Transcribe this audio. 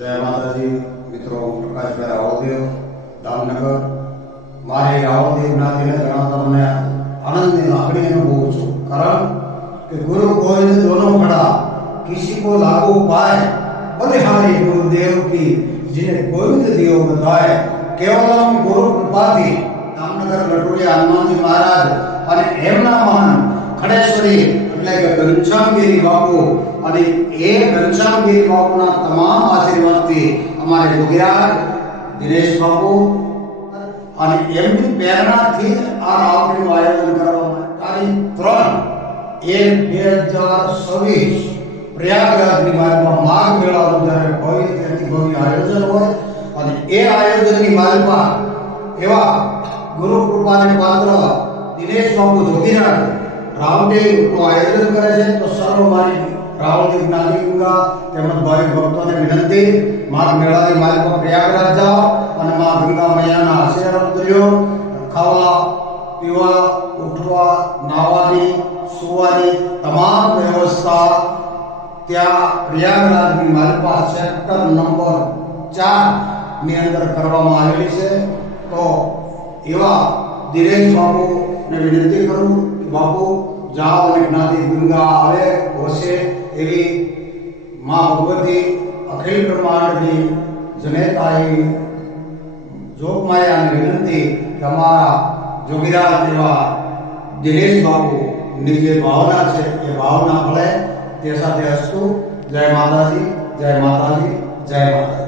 जय माता जी। मित्रों, प्रकाश भाई रावलदेव दामनगर मारे रावलदेव ज्ञाति ने जनाता मैं आनंद ने लाकड़ी अनुभव छू। कारण कि गुरु गोविंद दोनों खड़ा किसी को लागू पाए बलिहारी गुरुदेव की जिन्हें गोविंद दियो बताए केवलम गुरु कृपा थी दामनगर लटोड़िया हनुमान जी महाराज અને એમના મહાન ખડેશ્વરી એટલે કે ઘનશ્યામગીરી બાપુ અને એ ઘનશ્યામગીરી બાપુના તમામ આશીર્વાદથી અમારે ગુજરાત દિનેશ બાપુ અને એમની પ્રેરણાથી આ રાવડીનું આયોજન કરવામાં તારીખ 3/1/2026 પ્રયાગરાજની માલમાં માઘ મેળાનું જ્યારે ભવ્યથી ભવ્ય આયોજન હોય અને એ આયોજનની માલમાં એવા ગુરુ કૃપાને પાત્ર દિનેશ બાપુ જોગીરાજ રાવદેવનું આયોજન કરે છે। તો સર્વ મારી રાવદેવ જ્ઞાતિ ગંગા તેમજ ભાઈ ભક્તોને વિનંતી માઘ મેળાની માલમાં પ્રયાગરાજ જાઓ અને મા ગંગા મૈયાના આશીર્વાદ લ્યો। ખાવા પીવા ઉઠવા નાવાની સુવાની તમામ વ્યવસ્થા त्या प्रयागराजની मालपा सेक्टर नंबर 4 ની અંદર કરવામાં આવેલી છે। તો એવા દિનેશ બાપુ ને વિનંતી કરું કે બાપુ જાઓ અને જ્ઞાતિ ગંગા આવે હોશે એવી માં ભગવતી અખિલ બ્રહ્માંડની જનેતાઈ જોગમાયાને વિનંતી કે અમારા જોગીરાજ એવા દિનેશ બાપુ ની જે ભાવના છે એ ભાવના મળે તે સાથે અસ્તુ। जय माता जी, जय माता जी, जय माता जी।